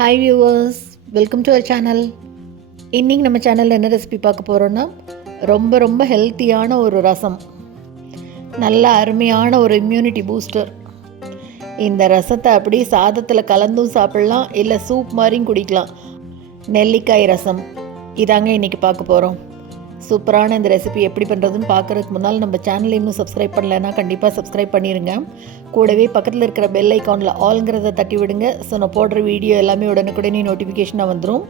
Hi viewers, welcome to our channel. இன்றைக்கி நம்ம சேனலில் என்ன ரெசிபி பார்க்க போகிறோன்னா, ரொம்ப ஹெல்த்தியான ஒரு ரசம், நல்ல அருமையான ஒரு இம்யூனிட்டி பூஸ்டர். இந்த ரசத்தை அப்படி சாதத்தில் கலந்தும் சாப்பிட்லாம், இல்லை சூப் மாதிரியும் குடிக்கலாம். நெல்லிக்காய் ரசம் இதாங்க இன்றைக்கி பார்க்க போகிறோம். சூப்பரான இந்த ரெசிபி எப்படி பண்ணுறதுன்னு பார்க்குறதுக்கு முன்னால் நம்ம சேனலை இன்னும் சப்ஸ்கிரைப் பண்ணலைன்னா கண்டிப்பாக சப்ஸ்கிரைப் பண்ணிடுங்க. கூடவே பக்கத்தில் இருக்கிற பெல் ஐக்கானில் ஆல்ங்கிறத தட்டி விடுங்க. ஸோ நான் போடுற வீடியோ எல்லாமே உடனுக்குடனே நோட்டிஃபிகேஷனாக வந்துடும்.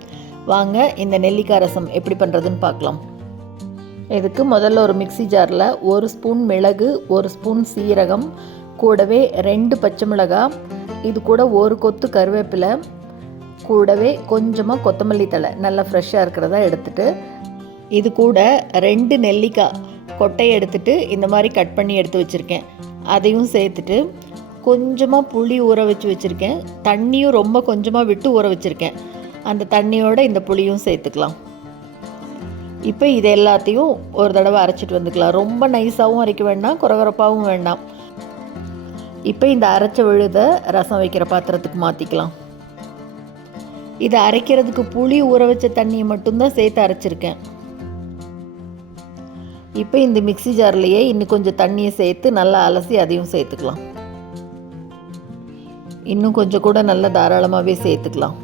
வாங்க இந்த நெல்லிக்காய் ரசம் எப்படி பண்ணுறதுன்னு பார்க்கலாம். இதுக்கு முதல்ல ஒரு மிக்ஸி ஜாரில் 1 ஸ்பூன் மிளகு, 1 ஸ்பூன் சீரகம், கூடவே 2 பச்சை மிளகாய், இது கூட 1 கொத்து கருவேப்பிலை, கூடவே கொஞ்சமாக கொத்தமல்லி தழை நல்லா ஃப்ரெஷ்ஷாக இருக்கிறதா எடுத்துகிட்டு, இது கூட 2 நெல்லிக்காய் கொட்டையை எடுத்துகிட்டு இந்த மாதிரி கட் பண்ணி எடுத்து வச்சுருக்கேன். அதையும் சேர்த்துட்டு கொஞ்சமாக புளி ஊற வச்சுருக்கேன். தண்ணியும் ரொம்ப கொஞ்சமாக விட்டு ஊற வச்சுருக்கேன். அந்த தண்ணியோடு இந்த புளியும் சேர்த்துக்கலாம். இப்போ இது எல்லாத்தையும் ஒரு தடவை அரைச்சிட்டு வந்துக்கலாம். ரொம்ப நைஸாகவும் அரைக்க வேண்டாம், குறகுறப்பாகவும் வேண்டாம். இப்போ இந்த அரைச்ச விழுதை ரசம் வைக்கிற பாத்திரத்துக்கு மாற்றிக்கலாம். இதை அரைக்கிறதுக்கு புளி ஊற வச்ச தண்ணியை மட்டும்தான் சேர்த்து அரைச்சிருக்கேன். இப்போ இந்த மிக்ஸி ஜார்லேயே இன்னும் கொஞ்சம் தண்ணியை சேர்த்து நல்லா அலசி அதையும் சேர்த்துக்கலாம். இன்னும் கொஞ்சம் கூட நல்லா தாராளமாகவே சேர்த்துக்கலாம்.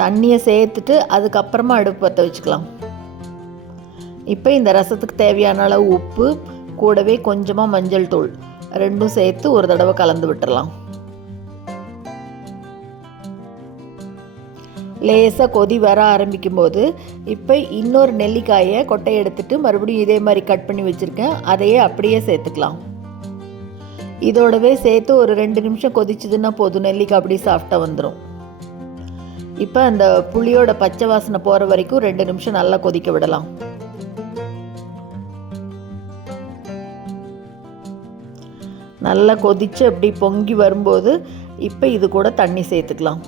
தண்ணியை சேர்த்துட்டு அதுக்கப்புறமா அடுப்பு பற்ற வச்சுக்கலாம். இப்போ இந்த ரசத்துக்கு தேவையான அளவு உப்பு, கூடவே கொஞ்சமாக மஞ்சள் தூள் ரெண்டும் சேர்த்து ஒரு தடவை கலந்து விட்டுறலாம். லேசாக கொதி வர ஆரம்பிக்கும் போது இப்போ இன்னொரு நெல்லிக்காயை கொட்டையை எடுத்துகிட்டு மறுபடியும் இதே மாதிரி கட் பண்ணி வச்சுருக்கேன். அதையே அப்படியே சேர்த்துக்கலாம். இதோடவே சேர்த்து ஒரு 2 நிமிஷம் கொதிச்சதுன்னா போதும், நெல்லிக்காய் அப்படியே சாஃப்டாக வந்துடும். இப்போ அந்த புளியோட பச்சை வாசனை போகிற வரைக்கும் 2 நிமிஷம் நல்லா கொதிக்க விடலாம். நல்லா கொதித்து அப்படி பொங்கி வரும்போது இப்போ இது கூட தண்ணி சேர்த்துக்கலாம்.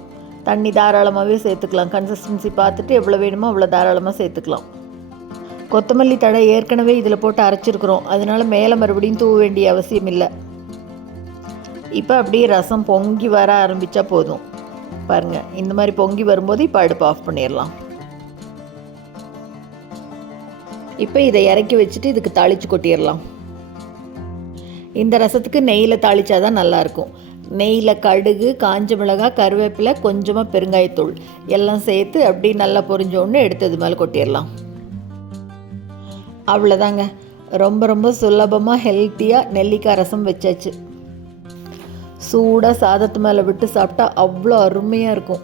தண்ணி தாராளமாகவே சேர்த்துக்கலாம். கன்சிஸ்டன்சி பார்த்துட்டு எவ்வளோ வேணுமோ அவ்வளோ தாராளமாக சேர்த்துக்கலாம். கொத்தமல்லி தழை ஏற்கனவே இதில் போட்டு அரைச்சிருக்கிறோம், அதனால் மேலே மறுபடியும் தூவ வேண்டிய அவசியம் இல்லை. இப்போ அப்படியே ரசம் பொங்கி வர ஆரம்பித்தா போதும். பாருங்கள், இந்த மாதிரி பொங்கி வரும்போது இப்போ அடுப்பு ஆஃப் பண்ணிடலாம். இப்போ இதை இறக்கி வச்சுட்டு இதுக்கு தாளித்து கொட்டிடலாம். இந்த ரசத்துக்கு நெய்யில் தாளித்தா தான் நல்லாயிருக்கும். நெய்யில் கடுகு, காஞ்ச மிளகாய், கருவேப்பிலை, கொஞ்சமாக பெருங்காயத்தூள் எல்லாம் சேர்த்து அப்படி நல்லா பொரிஞ்சோன்னு எடுத்து இது மேலே கொட்டிடலாம். அவ்வளோதாங்க, ரொம்ப சுலபமாக ஹெல்த்தியாக நெல்லிக்காய் ரசம் வச்சாச்சு. சூடாக சாதத்து மேலே விட்டு சாப்பிட்டா அவ்வளோ அருமையாக இருக்கும்.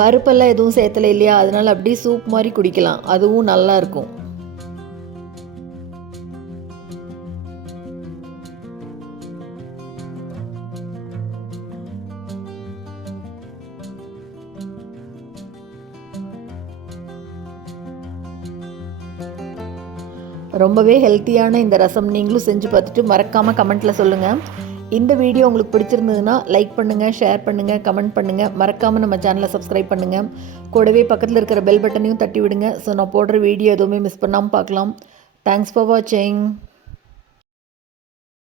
பருப்பெல்லாம் எதுவும் சேர்த்தலை இல்லையா, அதனால் அப்படியே சூப் மாதிரி குடிக்கலாம், அதுவும் நல்லா இருக்கும். ரொம்பவே ஹெல்த்தியான இந்த ரசம் நீங்களும் செஞ்சு பார்த்துட்டு மறக்காமல் கமெண்ட்டில் சொல்லுங்கள். இந்த வீடியோ உங்களுக்கு பிடிச்சிருந்ததுன்னா லைக் பண்ணுங்கள், ஷேர் பண்ணுங்கள், கமெண்ட் பண்ணுங்கள். மறக்காமல் நம்ம சேனலை சப்ஸ்கிரைப் பண்ணுங்கள். கூடவே பக்கத்தில் இருக்கிற பெல் பட்டனையும் தட்டி விடுங்க. ஸோ நான் போடுற வீடியோ எதுவுமே மிஸ் பண்ணாமல் பார்க்கலாம். தேங்க்ஸ் ஃபார் வாட்சிங்.